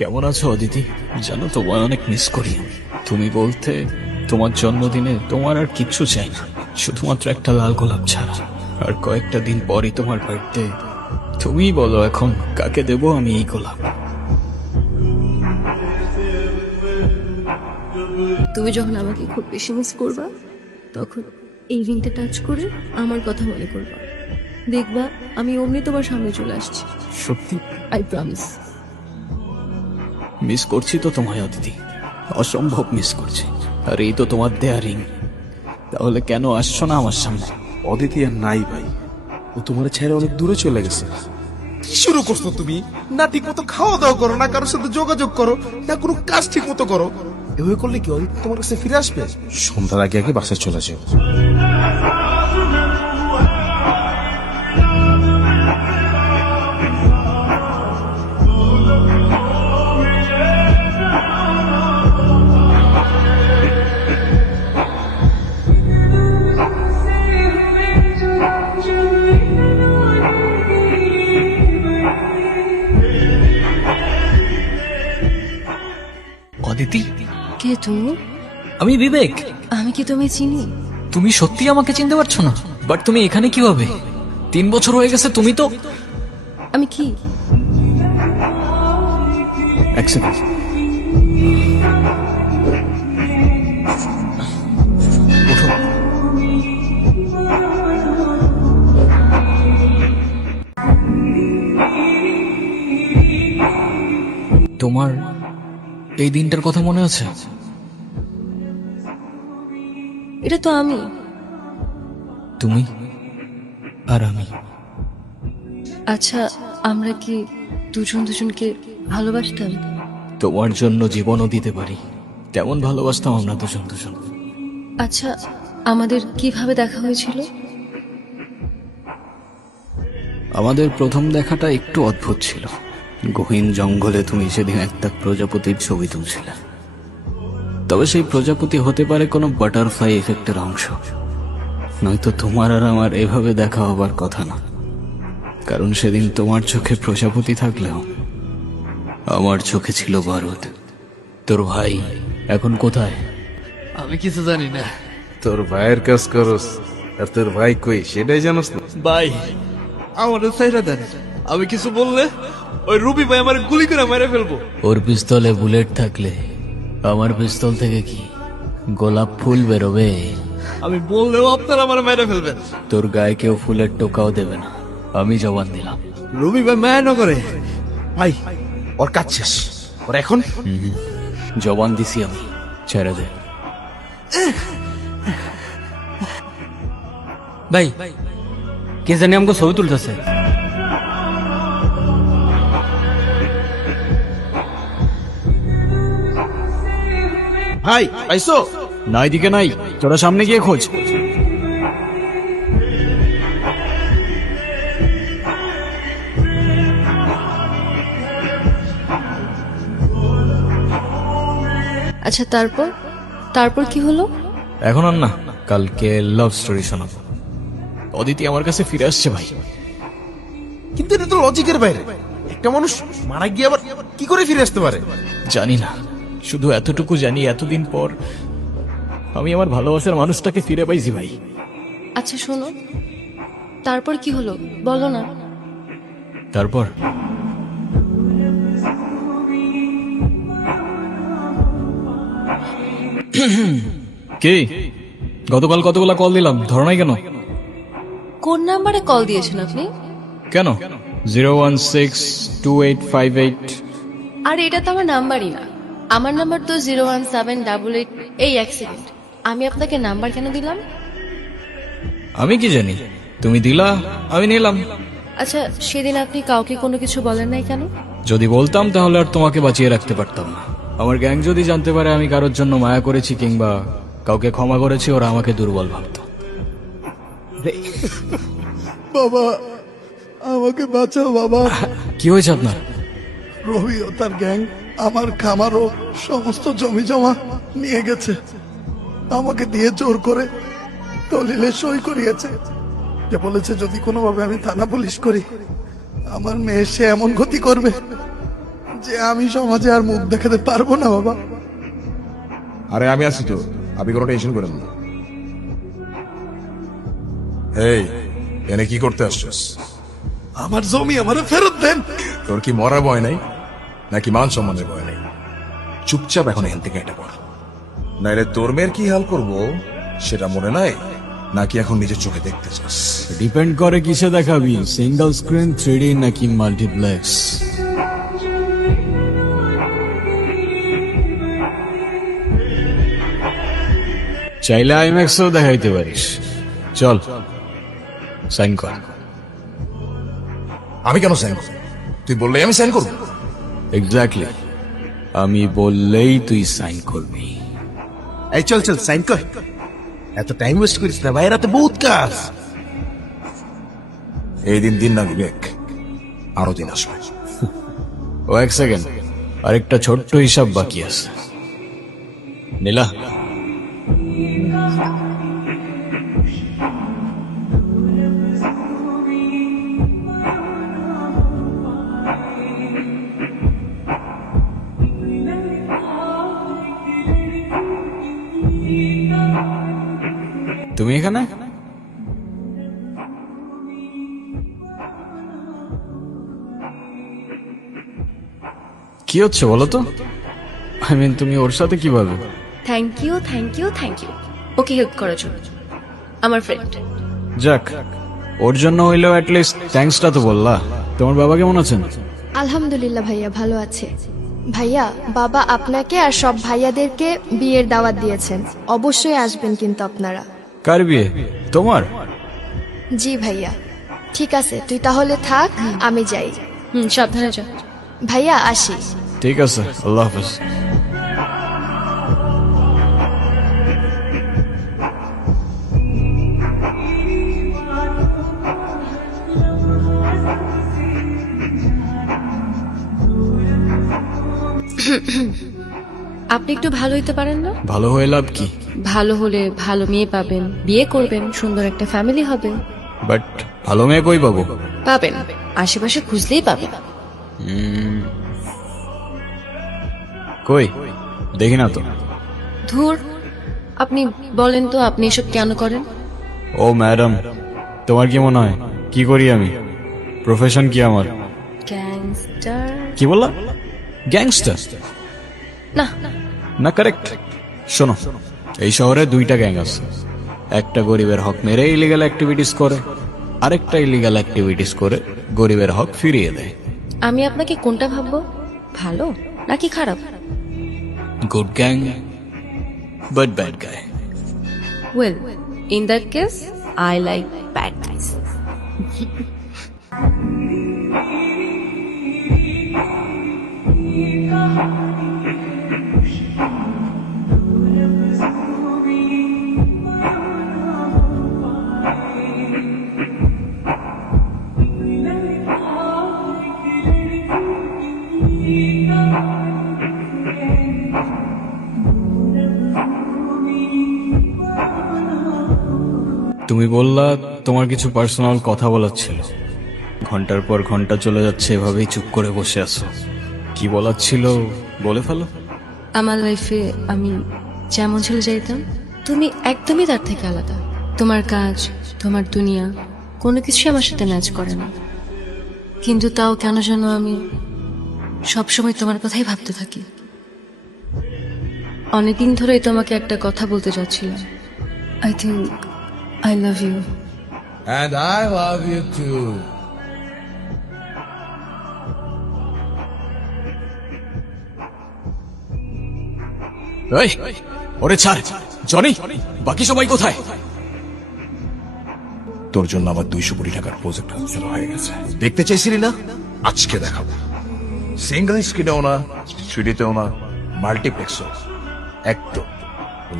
কেমন আছো অদিতি? জানো তোমায় অনেক মিস করি আমি। তুমি বলতে তোমার জন্মদিনে তোমার আর কিচ্ছু চাই না, শুধুমাত্র একটা লাল গোলাপ ছাড়া। আর কয়েকটা দিন পরই তোমার বার্থডে। তুমিই বলো এখন কাকে দেবো আমি এই গোলাপ? তুমি যখন আমাকে খুব বেশি মিস করবা তখন এই রিংটা টাচ করে আমার কথা মনে করবা, দেখবা আমি অমনি তোমার সামনে চলে আসছি। সত্যি আই প্রমিস। মিস করছি তো তোমায় অদিতি, অসম্ভব মিস করছি। আর এই তো তোমার দেয়া রিং, তাহলে কেন আসছো না আমার সামনে? অদিতি আর নাই ভাই, ও তোমার ছেড়ে অনেক দূরে চলে গেছে। কি শুরু করছো তুমি? না ঠিক মতো খাওয়া দাওয়া করো, না কারোর সাথে যোগাযোগ করো, না কোনো কাজ ঠিক মতো করো। এভাবে করলে কি অদিতি তোমার কাছে ফিরে আসবে? সন্ধ্যার আগে আগে বাসায় চলে যাও। অদিতি, কে তুমি? আমি বিবেক। আমি কি তুমি চিনি? তুমি সত্যি আমাকে চিনতে পারছো না? বাট তুমি এখানে কিভাবে? 3 বছর হয়ে গেছে, তুমি তো... আমি কি? এক সেকেন্ড। ওঠো। তোমার এই দিনটার কথা মনে আছে? এটা তো আমি। তুমি আর আমি। আচ্ছা, আমরা কি দুজন দুজনকে ভালোবাসতাম? তোমার জন্য জীবনও দিতে পারি, তেমন ভালোবাসতাম আমরা দুজন দুজন। আচ্ছা, আমাদের কিভাবে দেখা হয়েছিল? আমাদের প্রথম দেখাটা একটু অদ্ভুত ছিল। গহীন জঙ্গলে তুমি সেদিন একটা প্রজাপতির ছবি তুলছিলে। তবে সেই প্রজাপতি হতে পারে কোনো বাটারফ্লাই এফেক্টের অংশ, নয়তো তোমার আর আমার এভাবে দেখা হবার কথা না। কারণ সেদিন তোমার চোখে প্রজাপতি থাকলেও আমার চোখে ছিল বারুদ। তোর ভাই এখন কোথায়? আমি কিছু জানি না তোর ভাইয়ের কাজ করস, আর তোর ভাই কই সেটাই জানোস না? ভাই। আমার সাইরা দেন, আমি কিছু বললে ওই রুবি ভাই আমার গুলি করে মেরে ফেলবো। ওর পিস্তলে বুলেট থাকলে আমার পিস্তল থেকে কি গোলাপ ফুল বেরোবে? আমি বললেও আপনারা আমার মেরে ফেলবেন। তোর গায়ে কেউ ফুলের টোকাও দেবে না, আমি জবান দিলাম। রুবি ভাই মায়া না করে। ভাই, ওর কাজ শেষ, ওর এখন জবান দিছি আমি, ছেড়ে দে। ভাই, কে জানি আমাকে ছবি তুলতেছে। ভাই পাইছো? না, এদিকে নাই, তোরা সামনে গিয়ে খোঁজ। আচ্ছা, তারপর তারপর কি হলো? এখন আর না, কালকে লাভ স্টোরি শোনাবো। অদিতি আমার কাছে ফিরে আসছে ভাই। কিন্তু এটা তো লজিকের বাইরে। একটা মানুষ মারা গিয়ে আবার কি করে ফিরে আসতে পারে? জানি না, শুধু এতটুকু জানি এতদিন পর আমি আমার ভালোবাসার মানুষটাকে ফিরে পাইছি ভাই। আচ্ছা শোনো, তারপর কি হলো বলো না। তারপর কি, গতকাল কতগুলা কল দিলাম, ধরো নাই কেন? কোন নাম্বারে কল দিয়েছেন আপনি? কেন? 0162858। আর এটা তো আমার নাম্বারই না। আমার নাম্বার তো 01788। এই এক সেকেন্ড, আমি আপনাকে নাম্বার কেন দিলাম? আমি কি জানি, তুমি দিলা, আমি নিলাম। আচ্ছা, সেদিন আপনি কাউকে কোনো কিছু বলেন নাই কেন? যদি বলতাম তাহলে আর তোমাকে বাঁচিয়ে রাখতে পারতাম না। আমার গ্যাং যদি জানতে পারে আমি কারোর জন্য মায়া করেছি কিংবা কাউকে ক্ষমা করেছি, ওরা আমাকে দুর্বল ভাবত। বাবা, আমাকে বাঁচাও বাবা। কি হয়েছে আপনার? রবি ও তার গ্যাং আমার খামার ও সমস্ত জমি জমা নিয়ে গেছে। আমাকে দিয়ে জোর করে দলিলে সই করিয়েছে, যে বলেছে যদি কোনোভাবে আমি থানা পুলিশ করি আমার মেয়ে সে এমন ক্ষতি করবে যে আমি সমাজে আর মুখ দেখাতে পারবো না বাবা। আরে আমি আছি তো, আপনি কোনো টেনশন করেন না। এই এনে কি করতে আসছিস? আমার জমি আমারে ফেরত দেন। তোর কি মরার ভয় নাই নাকি মান সম্মানের ভয় নাই? চুপচাপ এখন এখান থেকে এটা পড়, নাইলে তোর মেয়ের কি হাল করবো সেটা মনে নাই নাকি এখন নিজের চোখে দেখতে চাস? ডিপেন্ড করে কিসে দেখাবি, সিঙ্গেল স্ক্রিন, 3D নাকি মাল্টিপ্লেক্স। চাইলে আইম্যাক্সও দেখাইতে পারিস। চল সাইন কর। আমি কেন সাইন করব? তুই বললেই আমি সাইন করবো? এক্স্যাক্টলি, আমি বললেই তুই সাইন করবি। এই চল চল সাইন কর, এত টাইম ওয়েস্ট করিস না ভাই, রাতে বহুত কাজ। এই দিন দিন না বিবেক, আরো দিন আসবে। ও এক সেকেন্ড, আরেকটা ছোট্ট হিসাব বাকি আছে। নীলা, তুমি এখানে? কি হচ্ছে বলো তো? আই মিন তুমি ওর সাথে কিভাবে? Thank you thank you thank you okay help করার জন্য। আমার ফ্রেন্ড। যাক, ওর জন্য হইলেও অ্যাটলিস্ট থ্যাঙ্কসটা তো বললা। তোমার বাবা কেমন আছেন? আলহামদুলিল্লাহ ভাইয়া ভালো আছে। ভাইয়া, বাবা আপনাকে আর সব ভাইয়াদেরকে বিয়ের দাওয়াত দিয়েছেন, অবশ্যই আসবেন কিন্তু আপনারা। কার বিয়ে? তোমার? জি ভাইয়া। ঠিক আছে, তুই তাহলে থাক, আমি যাই। সাবধানে যা। ভাইয়া আসি। ঠিক আছে, আল্লাহ হাফেজ। আপনি একটু ভালো হইতে পারেন না? ভালো হয়ে লাভ কি? ভালো হলে ভালো মেয়ে পাবেন, বিয়ে করবেন, সুন্দর একটা ফ্যামিলি হবে। বাট ভালো মেয়ে কই পাবো? পাবেন, আশেপাশে খুঁজলেই পাবেন। কই দেখি না তো। ধুর, আপনি বলেন তো আপনি এসব কেন করেন? ও ম্যাডাম, তোমার কি মনে হয় কি করি আমি? প্রফেশন কি আমার? গ্যাংস্টার? কি বললা? গ্যাংস্টার না। না, কারেক্ট। শোনো, এই শহরে দুইটা গ্যাং আছে। একটা গরিবের হক মেরে ইলিগাল অ্যাক্টিভিটিস করে, আরেকটা ইলিগাল অ্যাক্টিভিটিস করে গরিবের হক ফিরিয়ে দেয়। আমি আপনাকে কোনটা ভাববো, ভালো নাকি খারাপ? গুড গ্যাং বাট ব্যাড গায়। Well, in that case I like bad guys. তুমি বললা তোমার কিছু পার্সোনাল কথা বলার ছিল। ঘন্টার পর ঘন্টা চলে যাচ্ছে, এভাবেই চুপ করে বসে আছো। কি বলার ছিল বলে ফেলো। আমার লাইফে আমি যেমন ছেলে চাইতাম, তুমি একদমই তার থেকে আলাদা। তোমার কাজ, তোমার দুনিয়া কোনো কিছু আমার সাথে ম্যাচ করে না, কিন্তু তাও কেন যেন আমি সবসময় তোমার কথাই ভাবতে থাকি। অনেকদিন ধরেই তোমাকে একটা কথা বলতে চাচ্ছিলাম। I think I love you. And I love you too. এই, ওরে ছাড়। জনি, বাকি সবাই কোথায়? তোর জন্য আমার 200 কোটি টাকার প্রজেক্ট হাতছাড়া হয়ে গেছে। দেখতে চাইছিলি না? আজকে দেখাবো। সিঙ্গেল স্ক্রিনেও না, 3Dতেও না, মাল্টিপ্লেক্সও, একদম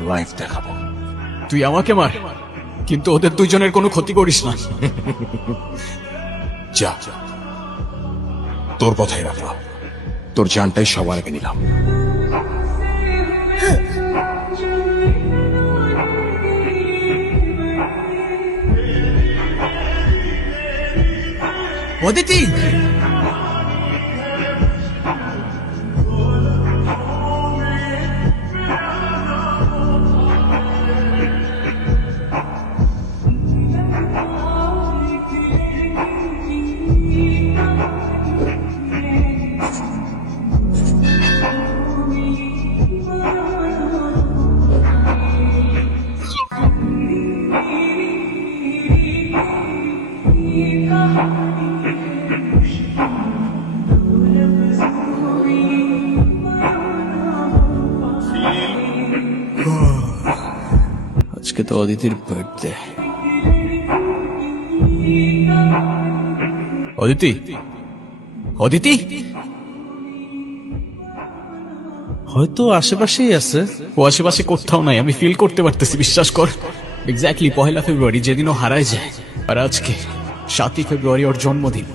লাইভ দেখাবো। তুই আমাকে মার, কিন্তু ওদের দুইজনের কোনো ক্ষতি করিস না। যা, তোর কথাই রাখলাম। তোর জানটাই সবার আগে নিলাম। অদিতি, আজকে তো অদিতির বার্থডে। অদিতি, অদিতি, হয়তো আশেপাশেই আছে। ও আশেপাশে কোথাও নাই, আমি ফিল করতে পারতেছি, বিশ্বাস কর। এক্স্যাক্টলি 1 ফেব্রুয়ারি, যেদিন ও হারায় যায়, আর আজকে 7 ফেব্রুয়ারি ওর জন্মদিন।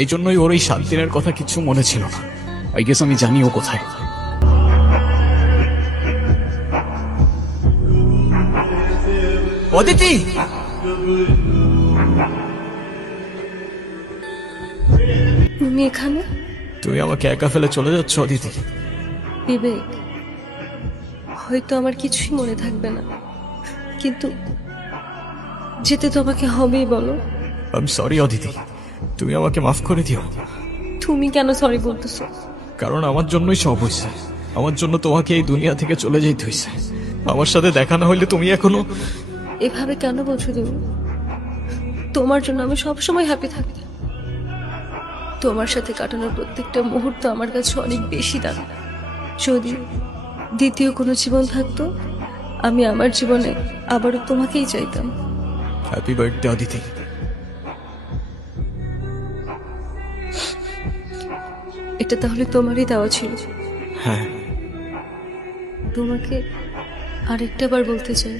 এই জন্যই ওর এই 7 দিনের কথা কিছু মনে ছিল না। আই গেস আমি জানি ও কোথায়। অদিতি, তুমি এখানে? তুমি আমাকে একা ফেলে চলে যাচ্ছ অদিতি? বিবেক, হয়তো আমার কিছুই মনে থাকবে না, কিন্তু যেতে তো আমাকে হবেই, বলো। আই সরি অদিতি, তুমি আমাকে মাফ করে দিও। তুমি কেন সরি বলতেছো? কারণ আমার জন্যই সব হয়েছে। আমার জন্য তোমাকে এই দুনিয়া থেকে চলে যেতে হয়েছে। আমার সাথে দেখা না হইলে তুমি এখনো। এভাবে কেন বলছো তুমি? তোমার জন্য আমি সবসময় হ্যাপি থাকি। তোমার সাথে কাটানোর প্রত্যেকটা মুহূর্ত আমার কাছে অনেক বেশি দামি। যদি দ্বিতীয় কোনো জীবন থাকতো, আমি আমার জীবনে আবারও তোমাকেই চাইতাম। Happy birthday Aditi. এটা তাহলে তোমারই দেওয়া ছিল? হ্যাঁ। তোমাকে আরেকটা বার বলতে চাই,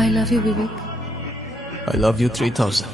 I love you Bibek. I love you 3000.